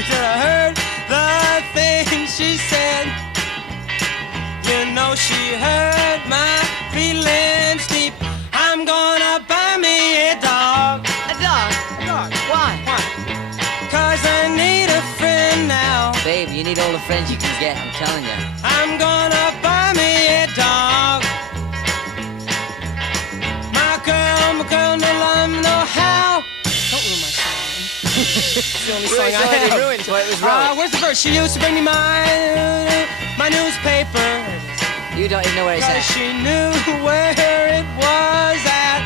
He said, I heard the things she said. You know she hurt my feelings deep. I'm gonna buy me a dog. A dog? A dog. Why? Why? 'Cause I need a friend now. Babe, you need all the friends you can get, I'm telling you. I'm gonna buy me a dog. My girl, no love, no how. Don't ruin my song. It's the only song I have. Ruined, so it was wrong. Where's the verse? She used to bring me my newspaper. You don't even know where it's 'Cause at. she knew where it was at.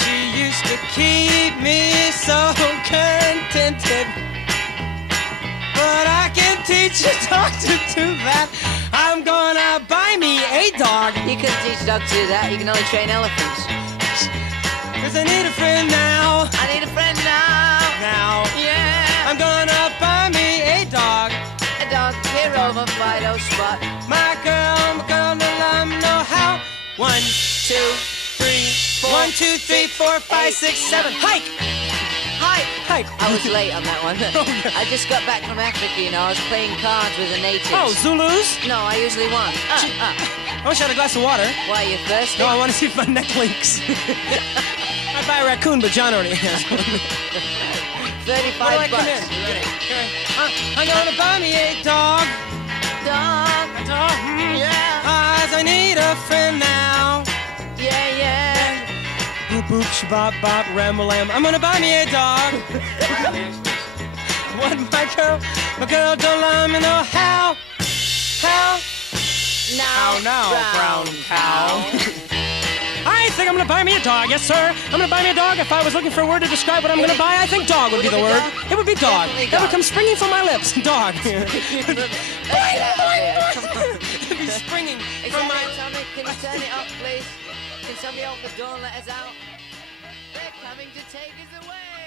She used to keep me so contented. But I can teach a dog to do that. I'm gonna buy me a dog. You couldn't teach a dog to do that, you can only train elephants. 'Cause I need a friend now. I need a friend now. Now. Yeah. I'm gonna buy me a dog. A dog, here over Fido Spot. My girl, no love, no how. 1, 2, 3, 4. 1, 2, 3, 4, 5, 6, 7. Hike! Hi. Hike! I was late on that one. I just got back from Africa, you know. I was playing cards with the natives. Oh, Zulus? No, I usually won. I wish I had a glass of water. Why, you thirsty? No, I want to see if my neck links. I'd buy a raccoon, but John already has one. 35 Where do I come bucks. in? Okay. I'm gonna buy me a dog. Dog. A dog. Yeah. 'Cause I need a friend now. Yeah, yeah. Boop boop shabop bop ramble lamb. I'm gonna buy me a dog. What my girl don't let me know how. How? Now, brown cow. I think I'm gonna buy me a dog, yes sir. I'm gonna buy me a dog. If I was looking for a word to describe what I'm gonna buy, I think dog would be the word. It would be dog. Definitely That would dog. come springing from my lips. Dog. Let's get out of here. It'd be springing from my... Tommy, can you turn it off, please? Can somebody open the door and let us out? They're coming to take us away.